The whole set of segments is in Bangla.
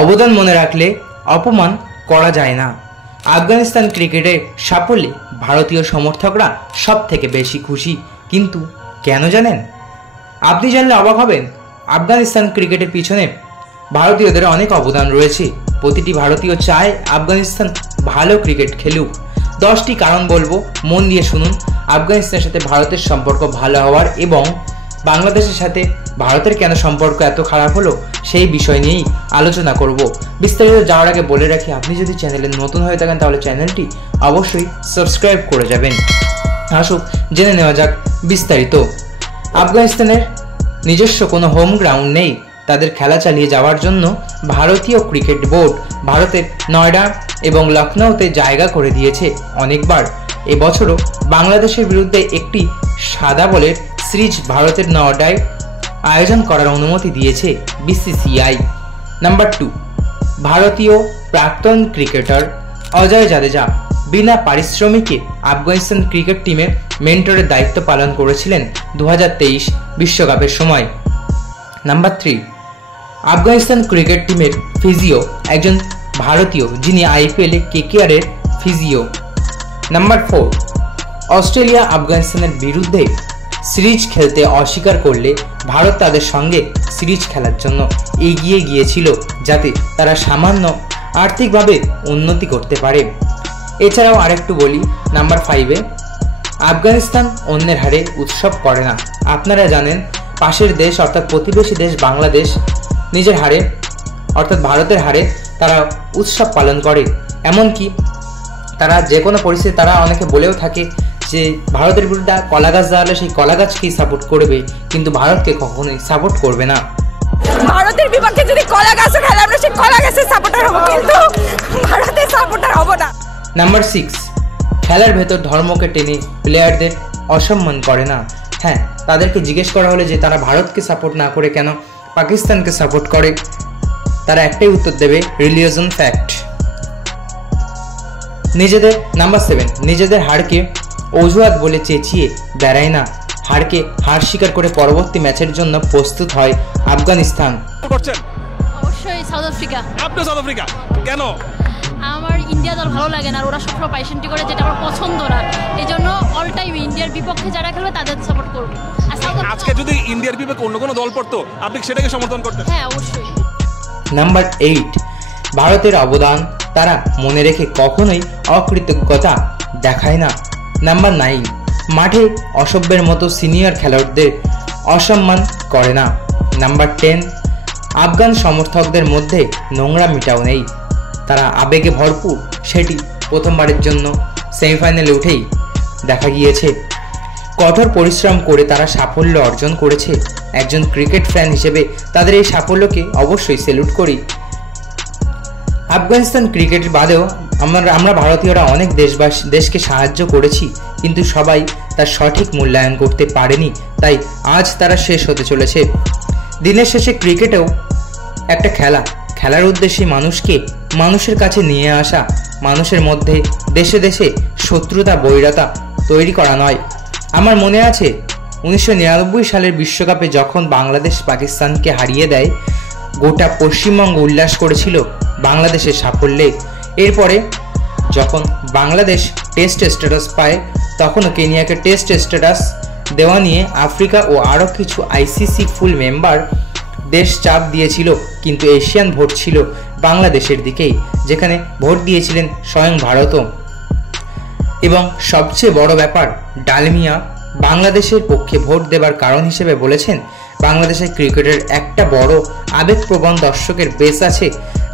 অবদান মনে রাখলে অপমান করা যায় না। আফগানিস্তান ক্রিকেটের সাফল্যে ভারতীয় সমর্থকরা সব থেকে বেশি খুশি, কিন্তু কেন জানেন? আপনি জানলে অবাক হবেন। আফগানিস্তান ক্রিকেটের পিছনে ভারতীয়দের অনেক অবদান রয়েছে। প্রতিটি ভারতীয় চায় আফগানিস্তান ভালো ক্রিকেট খেলুক। 10টি কারণ বলবো, মন দিয়ে শুনুন। আফগানিস্তানের সাথে ভারতের সম্পর্ক ভালো হওয়ার এবং বাংলাদেশের সাথে ভারতের কেন সম্পর্ক এত খারাপ হলো সেই বিষয় নিয়েই আলোচনা করব। বিস্তারিত যাওয়ার আগে বলে রাখি, আপনি যদি চ্যানেলে নতুন হয়ে থাকেন তাহলে চ্যানেলটি অবশ্যই সাবস্ক্রাইব করে যাবেন। আসুক জেনে নেওয়া যাক বিস্তারিত। আফগানিস্তানের নিজস্ব কোনো হোম গ্রাউন্ড নেই। তাদের খেলা চালিয়ে যাওয়ার জন্য ভারতীয় ক্রিকেট বোর্ড ভারতের নয়ডা এবং লখনৌতে জায়গা করে দিয়েছে অনেকবার। এবছরও বাংলাদেশের বিরুদ্ধে একটি সাদা বলের সিরিজ ভারতের নয়ডায় আয়োজন করার অনুমতি দিয়েছে বিসিসিআই। নাম্বার 2, ভারতীয় প্রাক্তন ক্রিকেটার অজয় জাদেজা বিনা পারিশ্রমিকে আফগানিস্তান ক্রিকেট টিমের মেন্টরের দায়িত্ব পালন করেছিলেন 2023 বিশ্বকাপের সময়। নাম্বার 3, আফগানিস্তান ক্রিকেট টিমের ফিজিও একজন ভারতীয়, যিনি আইপিএলে কেকেআরের ফিজিও। নাম্বার 4, অস্ট্রেলিয়া আফগানিস্তানের বিরুদ্ধে সিরিজ খেলতে অস্বীকার করলে ভারত তাদের সঙ্গে সিরিজ খেলার জন্য এগিয়ে গিয়েছিল, যাতে তারা সামান্য আর্থিকভাবে উন্নতি করতে পারে। এছাড়াও আরেকটু বলি, নাম্বার 5, আফগানিস্তান অন্যের হারে উৎসব করে না। আপনারা জানেন পাশের দেশ অর্থাৎ প্রতিবেশী দেশ বাংলাদেশ নিজের হারে অর্থাৎ ভারতের হারে তারা উৎসব পালন করে। এমনকি তারা যে কোনো পরিস্থিতি, তারা অনেকে বলেও থাকে যে ভারতের বিরুদ্ধে কলা গাছ দাঁড়ালে সেই কলা গাছকেই সাপোর্ট করবে, কিন্তু ভারতকে কখনোই সাপোর্ট করবে না। ভারতের বিপক্ষে যদি কলা গাছও খেলে আমরা সেই কলা গাছের সাপোর্টার হব, কিন্তু ভারতের সাপোর্টার হব না। নাম্বার 6, খেলার ভেতর ধর্মকে টেনে প্লেয়ারদের অসম্মান করে না। হ্যাঁ, তাদেরকে জিজ্ঞেস করা হলে যে তারা ভারতকে সাপোর্ট না করে কেন পাকিস্তানকে সাপোর্ট করে, তারা একটাই উত্তর দেবে, রিলিজিয়ন ফ্যাক্ট। নাম্বার 7, নিজেদের হারকে অজুহাত বলে চেঁচিয়ে বেড়ায় না। হারকে হার স্বীকার করে পরবর্তী ম্যাচের জন্য প্রস্তুত হয় আফগানিস্তান। অবশ্যই সাউথ আফ্রিকা। আপনি সাউথ আফ্রিকা কেন? আমার ইন্ডিয়া দল ভালো লাগে না, আর ওরা সবসময় পাইসেন্টি করে, যেটা আমার পছন্দ না। এই জন্য অল টাইম ইন্ডিয়ার বিপক্ষে যারা খেলবে তাদের সাপোর্ট করব। আজকে যদি ইন্ডিয়ার বিপক্ষে অন্য কোনো দল পড়তো আপনি সেটাকে সমর্থন করতেন? হ্যাঁ, অবশ্যই। নাম্বার 8, ভারতের অবদান তারা মনে রেখে কখনোই অকৃতজ্ঞতা দেখায় না। নাম্বার 9, মাঠে অসভ্যের মতো সিনিয়র খেলোয়াড়দের অসম্মান করে না। নাম্বার 10, আফগান সমর্থকদের মধ্যে নোংরামিটাও নেই। তারা আবেগে ভরপুর, সেটি প্রথমবারের জন্য সেমিফাইনালে উঠেই দেখা গিয়েছে। কঠোর পরিশ্রম করে তারা সাফল্য অর্জন করেছে। একজন ক্রিকেট ফ্যান হিসেবে তাদের এই সাফল্যকে অবশ্যই স্যালুট করি। আফগানিস্তান ক্রিকেটের বাদেও আমরা ভারতীয়রা অনেক দেশকে সাহায্য করেছি, কিন্তু সবাই তার সঠিক মূল্যায়ন করতে পারেনি, তাই আজ তারা শেষ হতে চলেছে। দিনের শেষে ক্রিকেটেও একটা খেলার উদ্দেশ্যে মানুষের কাছে নিয়ে আসা, মানুষের মধ্যে দেশে দেশে শত্রুতা বৈরতা তৈরি করা নয়। আমার মনে আছে 1999 সালের বিশ্বকাপে যখন বাংলাদেশ পাকিস্তানকে হারিয়ে দেয়, গোটা পশ্চিমবঙ্গ উল্লাস করেছিল বাংলাদেশের সাফল্যে। এরপরে যখন বাংলাদেশ টেস্ট স্ট্যাটাস পায়, তখনও কেনিয়াকে টেস্ট স্ট্যাটাস দেওয়া নিয়ে আফ্রিকা ও আরও কিছু আইসিসি ফুল মেম্বার দেশ চাপ দিয়েছিল, কিন্তু এশিয়ান ভোট ছিল বাংলাদেশের দিকেই, যেখানে ভোট দিয়েছিলেন স্বয়ং ভারতও। এবং সবচেয়ে বড় ব্যাপার, ডালমিয়া বাংলাদেশের পক্ষে ভোট দেবার কারণ হিসেবে বলেছেন, বাংলাদেশের ক্রিকেটের একটা বড় আবেগপ্রবণ দর্শকের বেস আছে,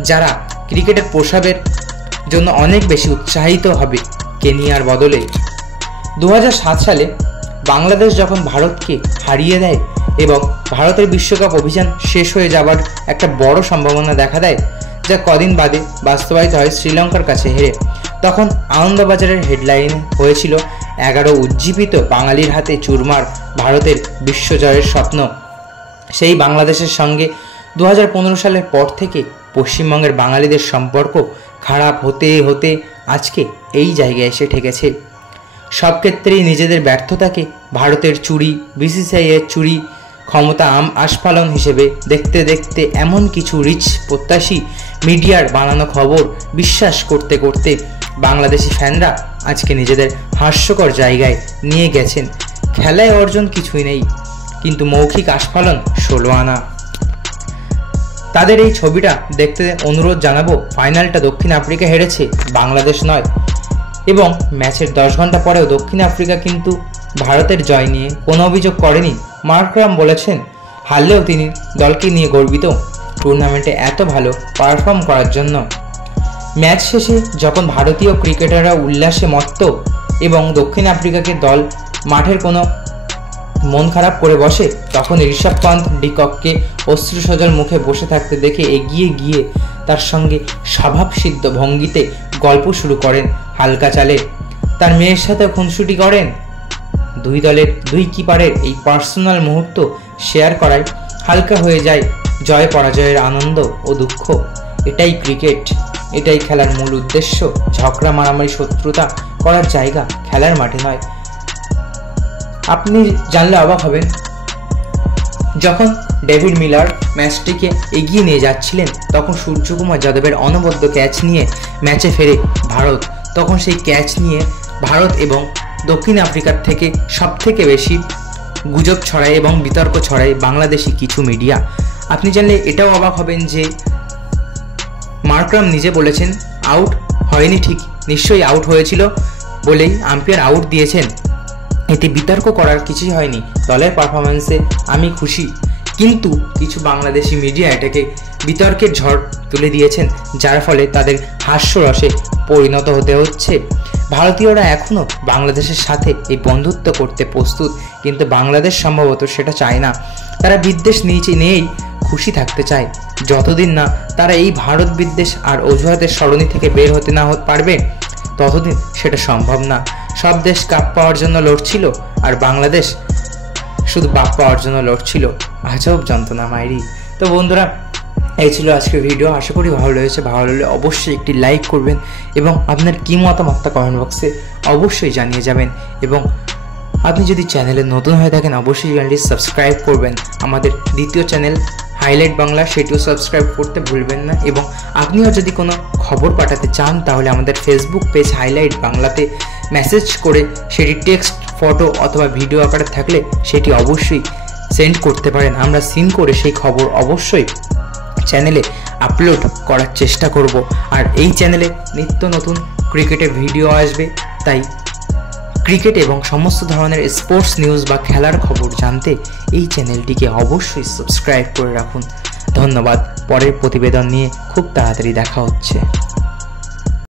যারা ক্রিকেটের প্রসারের জন্য অনেক বেশি উৎসাহিত হবে কেনিয়ার বদলে। 2007 সালে বাংলাদেশ যখন ভারতকে হারিয়ে দেয় এবং ভারতের বিশ্বকাপ অভিযান শেষ হয়ে যাবার একটা বড় সম্ভাবনা দেখা দেয়, যা কদিন বাদে বাস্তবায়িত হয় শ্রীলঙ্কার কাছে হেরে, তখন আনন্দবাজারের হেডলাইন হয়েছিল 11 উজ্জীবিত বাঙালির হাতে চুরমার ভারতের বিশ্বজয়ের স্বপ্ন। সেই বাংলাদেশের সঙ্গে 2015 সালের পর থেকে পশ্চিমবঙ্গের বাঙালিদের সম্পর্ক খারাপ হতে হতে আজকে এই জায়গায় এসে ঠেকেছে। সব ক্ষেত্রেই নিজেদের ব্যর্থতাকে ভারতের চুরি, বিসিসিআইয়ের চুরি, ক্ষমতা আস্ফালন হিসেবে দেখতে দেখতে এমন কিছু রিচ প্রত্যাশী মিডিয়ার বানানো খবর বিশ্বাস করতে করতে বাংলাদেশি ফ্যানরা আজকে নিজেদের হাস্যকর জায়গায় নিয়ে গেছেন। খেলায় অর্জন কিছুই নেই, কিন্তু মৌখিক আস্ফালন 16 আনা। তাদের এই ছবিটা দেখতে অনুরোধ জানাবো। ফাইনালটা দক্ষিণ আফ্রিকা হেরেছে, বাংলাদেশ নয়, এবং ম্যাচের 10 ঘন্টা পরেও দক্ষিণ আফ্রিকা কিন্তু ভারতের জয় নিয়ে কোনো অভিযোগ করেনি। মার্করাম বলেছেন হারলেও তিনি দলকে নিয়ে গর্বিত টুর্নামেন্টে এত ভালো পারফর্ম করার জন্য। ম্যাচ শেষে যখন ভারতীয় ক্রিকেটাররা উল্লাসে মত্ত এবং দক্ষিণ আফ্রিকাকে দল মাঠের কোনো মন খারাপ করে বসে, তখন ঋষভ পান্ত ডিকককে অশ্রুসজল মুখে বসে থাকতে দেখে এগিয়ে গিয়ে তার সঙ্গে স্বভাবসিদ্ধ ভঙ্গিতে গল্প শুরু করেন। হালকা চালে তার মেয়ের সাথে খুনসুটি করেন। দুই দলের দুই কিপারের এই পার্সোনাল মুহূর্ত শেয়ার করায় হালকা হয়ে যায় জয় পরাজয়ের আনন্দ ও দুঃখ। এটাই ক্রিকেট, এটাই খেলার মূল উদ্দেশ্য। ঝগড়া মারামারি শত্রুতা করার জায়গা খেলার মাঠে নয়। আপনি জানলে অবাক হবেন, যখন ডেভিড মিলার ম্যাচটিকে এগিয়ে নিয়ে যাচ্ছিলেন তখন সূর্যকুমার যাদবের অনবদ্য ক্যাচ নিয়ে ম্যাচে ফেরে ভারত। তখন সেই ক্যাচ নিয়ে ভারত এবং দক্ষিণ আফ্রিকার থেকে সবথেকে বেশি গুজব ছড়ায় এবং বিতর্ক ছড়ায় বাংলাদেশি কিছু মিডিয়া। আপনি জানলে এটাও অবাক হবেন যে মার্করাম নিজে বলেছেন আউট হয়নি, ঠিক নিশ্চয়ই আউট হয়েছিল বলেই আম্পায়ার আউট দিয়েছেন, এতে বিতর্ক করার কিছুই হয়নি, দলের পারফরমেন্সে আমি খুশি। কিন্তু কিছু বাংলাদেশি মিডিয়া এটাকে বিতর্কের ঝড় তুলে দিয়েছেন, যার ফলে তাদের হাস্যরসে পরিণত হতে হচ্ছে। ভারতীয়রা এখনও বাংলাদেশের সাথে এই বন্ধুত্ব করতে প্রস্তুত, কিন্তু বাংলাদেশ সম্ভবত সেটা চায় না। তারা বিদ্বেষ নিয়েই খুশি থাকতে চায়। যতদিন না তারা এই ভারত বিদ্বেষ আর অজুহাতের সরণি থেকে বের হতে না পারবে, ততদিন সেটা সম্ভব না। সব দেশ কাপ পাওয়ার জন্য লড়ছিল, আর বাংলাদেশ শুধু বাপ পাওয়ার জন্য লড়ছিল। আজব যন্ত্রণা মাইরি। তো বন্ধুরা, এই ছিল আজকের ভিডিও। আশা করি ভালো লেগেছে। ভালো লাগলে অবশ্যই একটি লাইক করবেন এবং আপনার কী মতামতটা কমেন্ট বক্সে অবশ্যই জানিয়ে যাবেন। এবং আপনি যদি চ্যানেলে নতুন হয়ে থাকেন অবশ্যই চ্যানেলটি সাবস্ক্রাইব করবেন। আমাদের দ্বিতীয় চ্যানেল হাইলাইট বাংলা, সেটিও সাবস্ক্রাইব করতে ভুলবেন না। এবং আপনিও যদি কোনো খবর পাঠাতে চান তাহলে আমাদের ফেসবুক পেজ হাইলাইট বাংলাতে মেসেজ করে সেটি টেক্সট, ফটো অথবা ভিডিও আকারে থাকলে সেটি অবশ্যই সেন্ড করতে পারেন। আমরা সিন করে সেই খবর অবশ্যই চ্যানেলে আপলোড করার চেষ্টা করব। আর এই চ্যানেলে নিত্য নতুন ক্রিকেটের ভিডিও আসবে, তাই ক্রিকেট এবং সমস্ত ধরনের স্পোর্টস নিউজ বা খেলার খবর জানতে এই চ্যানেলটিকে অবশ্যই সাবস্ক্রাইব করে রাখুন। ধন্যবাদ। পরের প্রতিবেদন নিয়ে খুব তাড়াতাড়ি দেখা হচ্ছে।